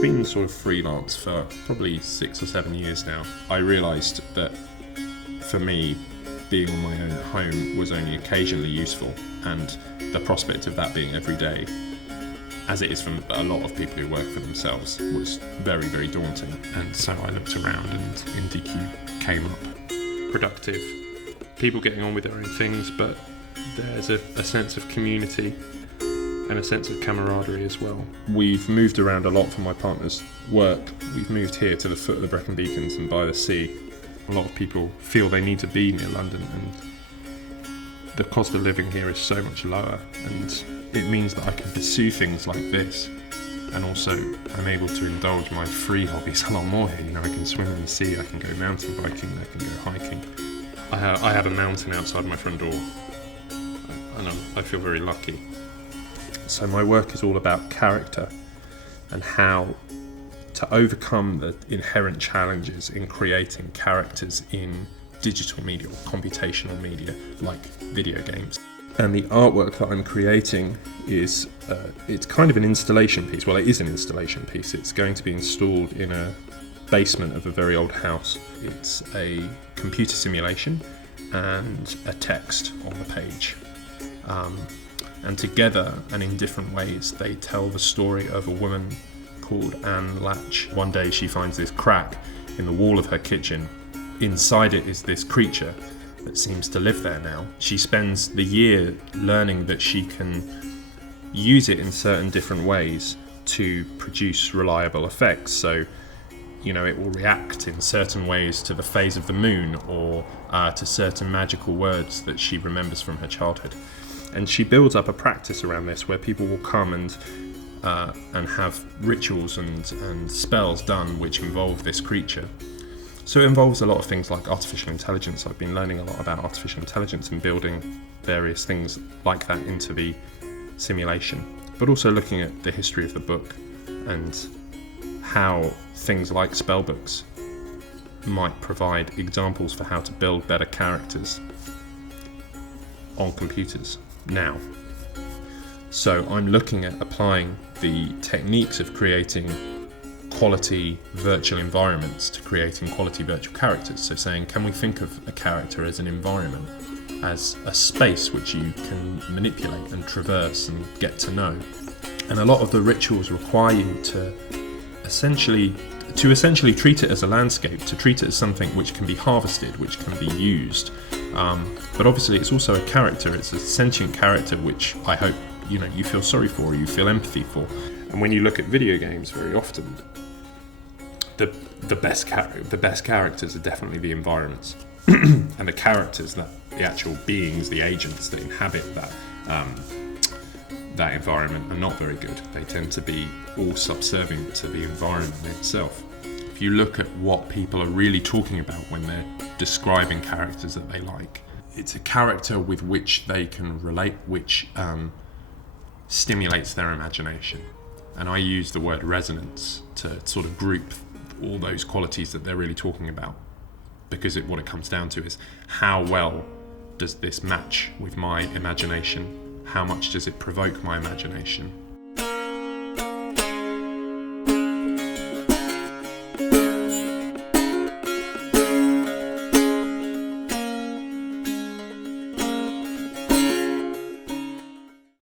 I've been sort of freelance for probably 6 or 7 years now. I realised that for me, being on my own at home was only occasionally useful, and the prospect of that being every day, as it is for a lot of people who work for themselves, was very, very daunting. And so I looked around and Indycube came up. Productive, people getting on with their own things, but there's a sense of community and a sense of camaraderie as well. We've moved around a lot for my partner's work. We've moved here to the foot of the Brecon Beacons and by the sea. A lot of people feel they need to be near London, and the cost of living here is so much lower, and it means that I can pursue things like this, and also I'm able to indulge my free hobbies a lot more here. You know, I can swim in the sea, I can go mountain biking, I can go hiking. I have a mountain outside my front door, and I feel very lucky. So my work is all about character and how to overcome the inherent challenges in creating characters in digital media or computational media like video games. And the artwork that I'm creating is, it's kind of an installation piece. Well, it is an installation piece. It's going to be installed in a basement of a very old house. It's a computer simulation and a text on the page. And together and in different ways, they tell the story of a woman called Anne Latch. One day she finds this crack in the wall of her kitchen. Inside it is this creature that seems to live there now. She spends the year learning that she can use it in certain different ways to produce reliable effects. So, you know, it will react in certain ways to the phase of the moon or to certain magical words that she remembers from her childhood. And she builds up a practice around this where people will come and have rituals and spells done which involve this creature. So it involves a lot of things like artificial intelligence. I've been learning a lot about artificial intelligence and building various things like that into the simulation, but also looking at the history of the book and how things like spellbooks might provide examples for how to build better characters on computers now. So I'm looking at applying the techniques of creating quality virtual environments to creating quality virtual characters. So saying, can we think of a character as an environment, as a space which you can manipulate and traverse and get to know? And a lot of the rituals require you to essentially treat it as a landscape, to treat it as something which can be harvested, which can be used. But obviously it's also a character, it's a sentient character which I hope you feel sorry for, or you feel empathy for. And when you look at video games, very often the best characters are definitely the environments, and the characters, that the actual beings, the agents that inhabit that environment are not very good. They tend to be all subservient to the environment itself. If you look at what people are really talking about when they're describing characters that they like, it's a character with which they can relate, which stimulates their imagination. And I use the word resonance to sort of group all those qualities that they're really talking about, because what it comes down to is how well does this match with my imagination? How much does it provoke my imagination?